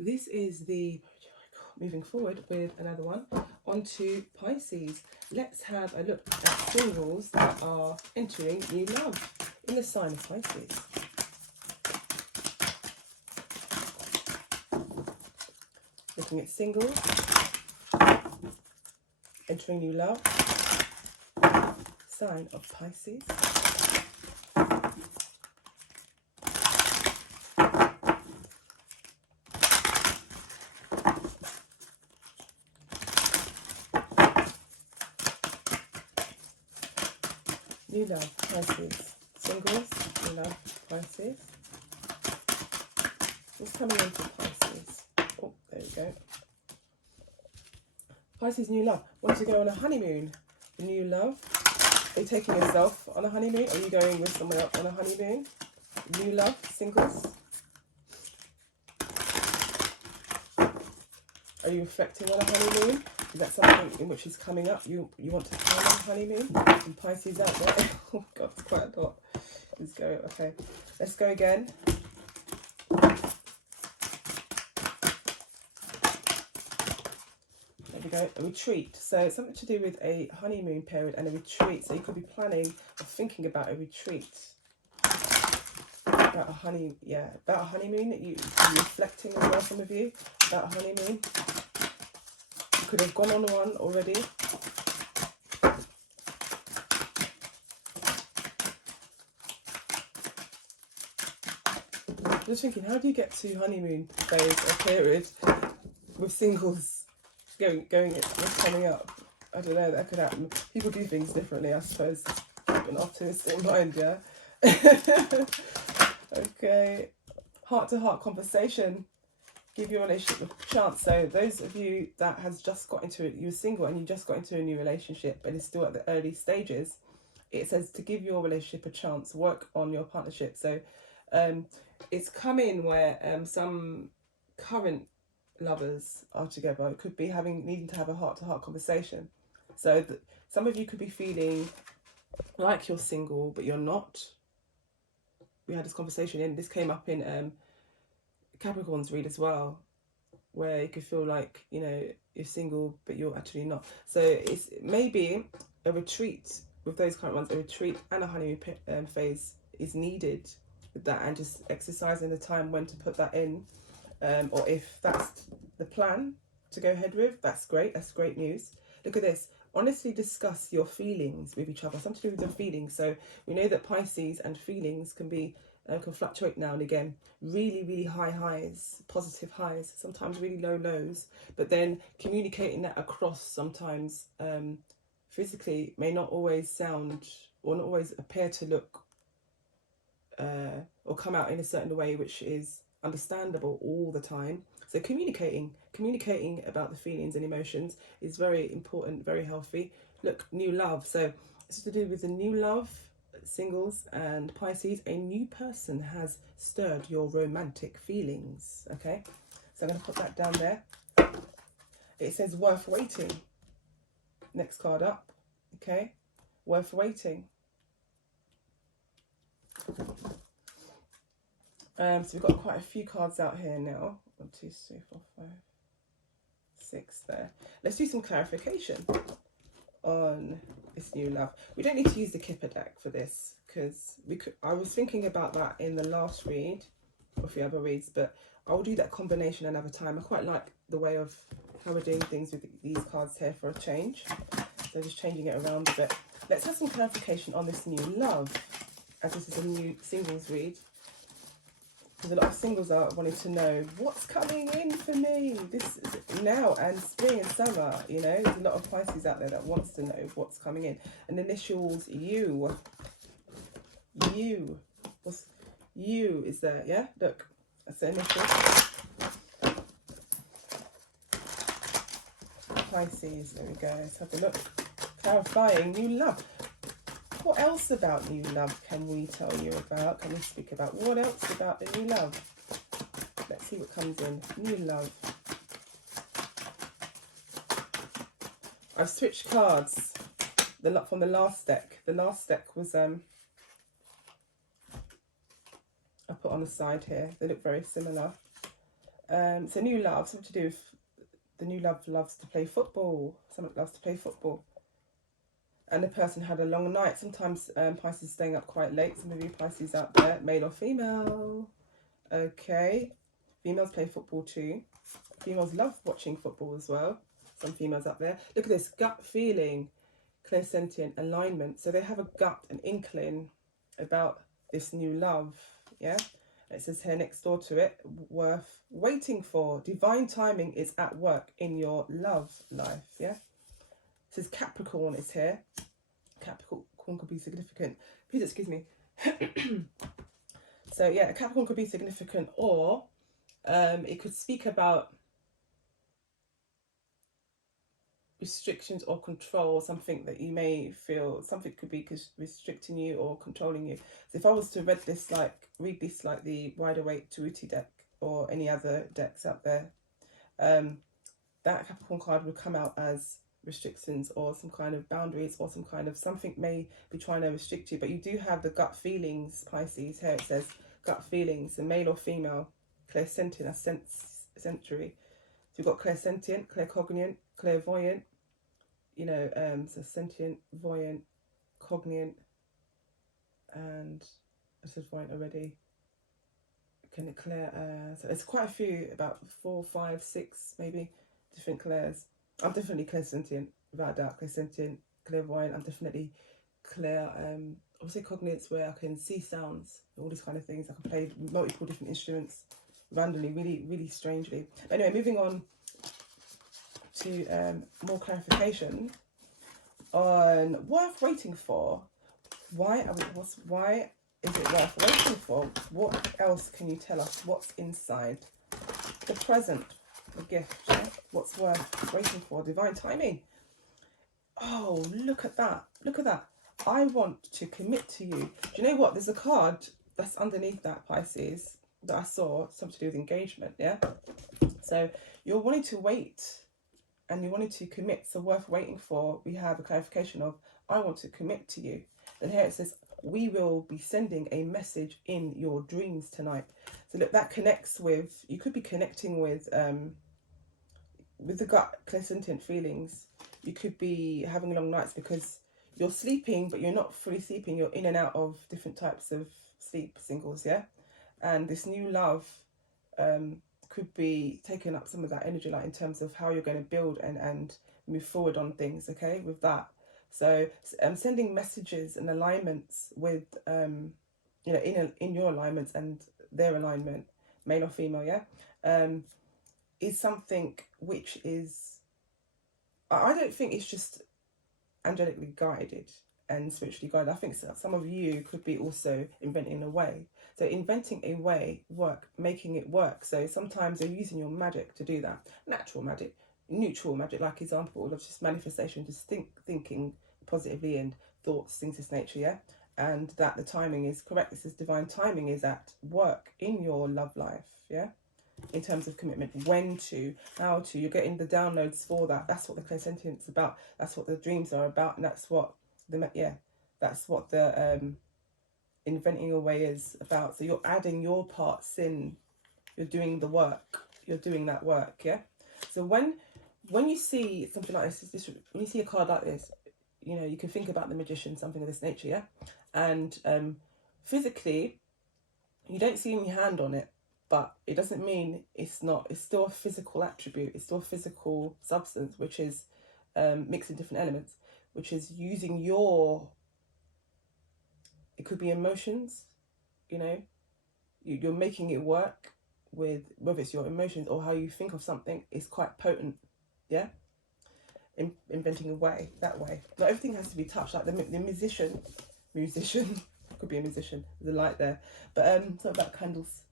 this is the, moving forward with another one, onto Pisces. Let's have a look at singles that are entering new love in the sign of Pisces. Looking at singles entering new love, sign of Pisces. New love, Pisces. Singles, new love, Pisces. What's coming into Pisces? Oh, there we go. Pisces, new love. Want to go on a honeymoon? New love. Are you taking yourself on a honeymoon? Are you going with someone else on a honeymoon? New love, singles. Are you reflecting on a honeymoon? Is that something in which is coming up? You want to plan on a honeymoon? Some Pisces out there. Oh God, it's quite a lot. Let's go. Okay, let's go again. There we go. A retreat. So it's something to do with a honeymoon period and a retreat. So you could be planning or thinking about a retreat. About a honeymoon. You're reflecting as well, some of you, about a honeymoon. You could have gone on one already. I'm just thinking, how do you get to honeymoon phase or period with singles going what's coming up? I don't know, that could happen. People do things differently, I suppose. Keep an optimistic mind, yeah. Okay, heart-to-heart conversation. Give your relationship a chance. So those of you that has just got into it, you're single and you just got into a new relationship but it's still at the early stages, it says to give your relationship a chance, work on your partnership. So it's coming where some current lovers are together. It could be needing to have a heart-to-heart conversation. So some of you could be feeling like you're single but you're not. We had this conversation and this came up in Capricorn's read as well, where you could feel like, you know, you're single but you're actually not. So it's maybe a retreat with those current ones. A retreat and a honeymoon phase is needed with that, and just exercising the time when to put that in, or if that's the plan to go ahead with, that's great. That's great news. Look at this. Honestly discuss your feelings with each other. Something to do with your feelings. So we know that Pisces and feelings can fluctuate now and again. Really, really high highs, positive highs, sometimes really low lows. But then communicating that across sometimes physically may not always sound or not always appear to look or come out in a certain way which is understandable all the time. So communicating about the feelings and emotions is very important, very healthy. Look, new love. So it's to do with the new love, singles and Pisces. A new person has stirred your romantic feelings. Okay, so I'm going to put that down there. It says worth waiting. Next card up. Okay, worth waiting. So we've got quite a few cards out here now. 1, 2, 3, 4, 5, 6 there. Let's do some clarification on this new love. We don't need to use the Kipper deck for this because I was thinking about that in the last read, or a few other reads, but I'll do that combination another time. I quite like the way of how we're doing things with these cards here for a change. So just changing it around a bit. Let's have some clarification on this new love, as this is a new singles read. Because a lot of singles are wanting to know what's coming in for me. This is now and spring and summer, you know. There's a lot of Pisces out there that wants to know what's coming in. And initials U. What's U is there, yeah? Look, that's the initial. Pisces, there we go. Let's have a look. Clarifying new love. What else about new love can we tell you about? Can we speak about? What else about the new love? Let's see what comes in. New love. I've switched cards from the last deck. The last deck was I put on the side here. They look very similar. So new love, something to do with the new love loves to play football. Someone loves to play football. And the person had a long night. Sometimes Pisces staying up quite late. Some of you Pisces out there, male or female. Okay. Females play football too. Females love watching football as well. Some females up there. Look at this, gut feeling, clairsentient alignment. So they have a gut, an inkling about this new love. Yeah. It says here next door to it, worth waiting for. Divine timing is at work in your love life. Yeah. It says Capricorn is here. Capricorn could be significant. Please excuse me. So yeah, Capricorn could be significant, or it could speak about restrictions or control, something that you may feel, something could be restricting you or controlling you. So if I was to read this like the Wider Waite Taroot deck or any other decks out there, that Capricorn card would come out as restrictions or some kind of boundaries, or some kind of something may be trying to restrict you. But you do have the gut feelings, Pisces. Here it says gut feelings, the male or female, clairsentient, a sensory. So you've got clairsentient, claircognient, clairvoyant, you know, so sentient, voyant, cognient, and I said voyant already. Can it clear? So there's quite a few, about 4, 5, 6 maybe different clairs. I'm definitely clairsentient, without a doubt. Clairsentient, clairvoyant. I'm definitely clair. Obviously cognit's where I can see sounds, all these kind of things. I can play multiple different instruments randomly, really, really strangely. But anyway, moving on to more clarification on worth waiting for. Why is it worth waiting for? What else can you tell us? What's inside the present, the gift? Yeah? What's worth waiting for? Divine timing. Oh, look at that. Look at that. I want to commit to you. Do you know what? There's a card that's underneath that, Pisces, that I saw, something to do with engagement, yeah? So you're wanting to wait and you wanted to commit, so worth waiting for. We have a clarification of, I want to commit to you. And here it says, we will be sending a message in your dreams tonight. So look, that connects with, you could be connecting with the gut, clairsentient feelings. You could be having long nights because you're sleeping, but you're not fully sleeping. You're in and out of different types of sleep singles, yeah? And this new love could be taking up some of that energy, like in terms of how you're going to build and move forward on things, okay, with that. So sending messages and alignments with, you know, in your alignments and their alignment, male or female, yeah, is something which is, I don't think it's just angelically guided and spiritually guided. I think some of you could be also inventing a way. So inventing a way, making it work. So sometimes you're using your magic to do that. Natural magic, neutral magic, like example of just manifestation, just thinking positively and thoughts, things of this nature, yeah? And that the timing is correct. This is divine timing is at work in your love life, yeah? In terms of commitment, when to, how to, you're getting the downloads for that. That's what the clairsentience is about. That's what the dreams are about, and that's what that's what the inventing a way is about. So you're adding your parts in. You're doing the work. You're doing that work, yeah. So when you see something like this, when you see a card like this, you know, you can think about the magician, something of this nature, yeah. And physically, you don't see any hand on it. But it doesn't mean it's not. It's still a physical attribute. It's still a physical substance, which is mixing different elements, which is using your, it could be emotions, you know, you're making it work with, whether it's your emotions or how you think of something, is quite potent, yeah? Inventing a way, that way. Not everything has to be touched, like the musician, could be a musician, there's a light there. But it's not about candles.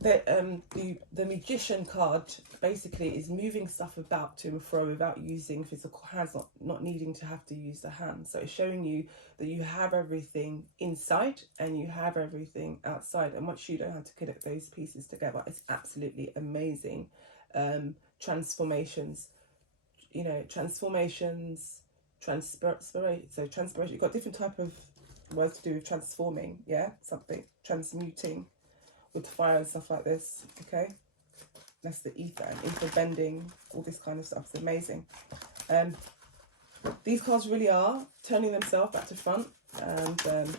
The magician card basically is moving stuff about to and fro without using physical hands, not needing to have to use the hands. So it's showing you that you have everything inside and you have everything outside. And once you know how to connect those pieces together, it's absolutely amazing. Transformations, you know, transformations, transpiration. So transpiration, you've got different type of words to do with transforming, yeah? Something, transmuting, with fire and stuff like this, okay? That's the ether, and ether bending, all this kind of stuff. It's amazing. These cards really are turning themselves back to front, and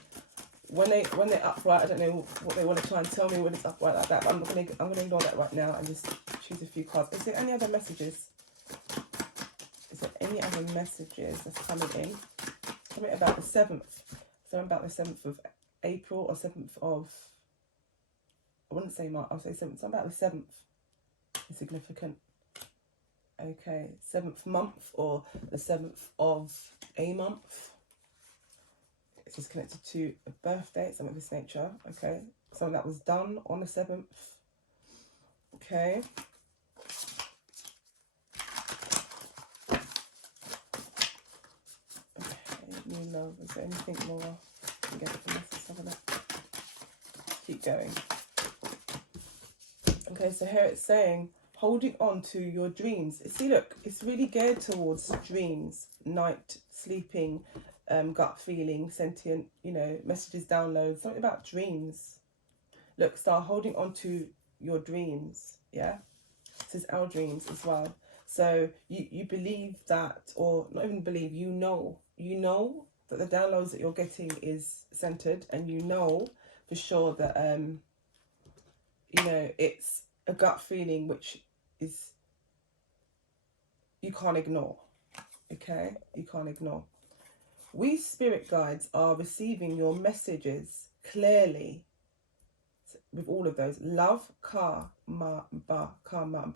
when they're upright, I don't know what they want to try and tell me when it's upright like that, but I'm gonna ignore that right now and just choose a few cards. Is there any other messages? Is there any other messages that's coming in? Something about the 7th. Something about the 7th of April or 7th of, I wouldn't say March, I'll say 7th. Something about the 7th is significant. Okay, 7th month or the 7th of a month. This is connected to a birthday, something of this nature. Okay, something that was done on the 7th. Okay. Okay, new love. Is there anything more? I can get it from this. Let's have a look. Keep going. Okay, so here it's saying, holding on to your dreams. See, look, it's really geared towards dreams, night, sleeping, gut feeling, sentient, you know, messages, downloads, something about dreams. Look, start holding on to your dreams, yeah? This is our dreams as well. So you believe that, or not even believe, you know that the downloads that you're getting is centered, and you know for sure that, you know, it's a gut feeling which is, you can't ignore, okay? You can't ignore. We spirit guides are receiving your messages clearly with all of those. Love, karma, ba,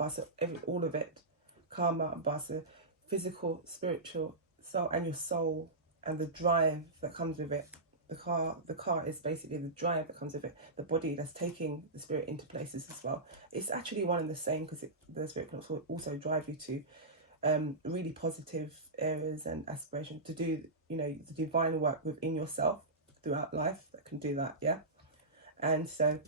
so all of it. Karma, ba, so physical, spiritual, soul, and your soul, and the drive that comes with it. The car is basically the drive that comes with it. The body that's taking the spirit into places as well. It's actually one and the same, because the spirit can also drive you to really positive areas and aspiration to do, you know, the divine work within yourself throughout life that can do that, yeah? And so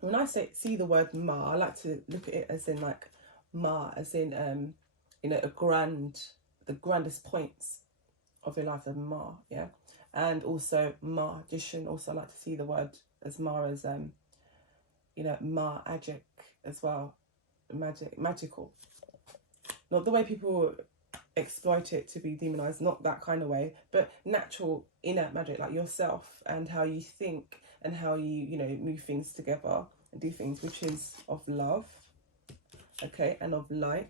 when I see the word Ma, I like to look at it as in like Ma, as in, you know, the grandest points of your life, of Ma, yeah? And also magician, also I like to see the word as Ma as, you know, magic as well, magical. Not the way people exploit it to be demonized, not that kind of way, but natural, inner magic, like yourself and how you think and how you know, move things together and do things, which is of love, okay, and of light.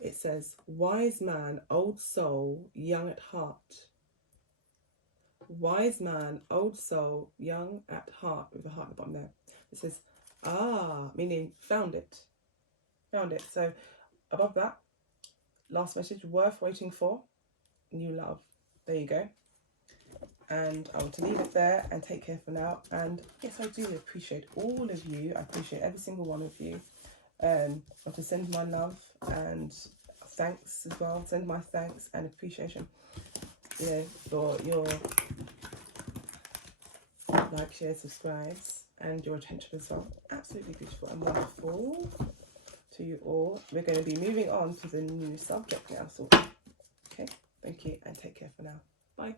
It says, wise man, old soul, young at heart. Wise man, old soul, young at heart, with a heart at the bottom there. It says, meaning found it. Found it. So above that, last message, worth waiting for, new love. There you go. And I want to leave it there and take care for now. And yes, I do appreciate all of you. I appreciate every single one of you. I want to send my love and thanks as well. Send my thanks and appreciation, you know, for your like, share, subscribes, and your attention as well. Absolutely beautiful and wonderful to you all. We're going to be moving on to the new subject now. So, okay, thank you and take care for now. Bye.